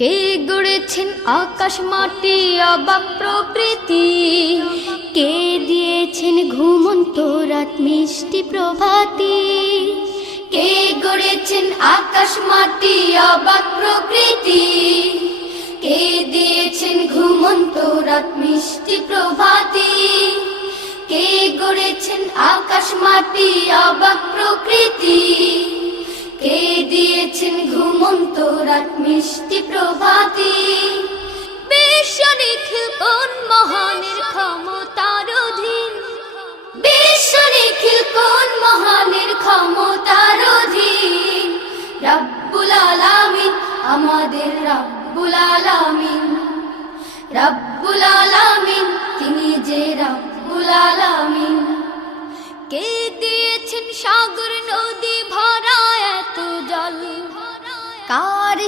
কে গড়েছেন আকাশ মাটি অবাক প্রকৃতি, কে দিয়েছেন ঘুমন্ত রাত মিষ্টি প্রভাতি। কে গড়েছেন আকাশ মাটি অবাক প্রকৃতি, কে দিয়েছেন ঘুমন্ত রাত মিষ্টি প্রভাতি। কে গড়েছেন আকাশ মাটি অবাক প্রকৃতি, কে দিয়েছেন ঘুমন্ত রাত মিষ্টি প্রভাতি। বিশ্ব নিখিল কোন মহানের ক্ষমতার অধীন, বিশ্ব নিখিল কোন মহানের ক্ষমতার অধীন। রব্বুল আলামিন আমাদের রব্বুল আলামিন, রব্বুল আলামিন তিনি যে রব্বুল আলামিন। কে দিয়েছেন সাগর নদী ভরা এত জল, কার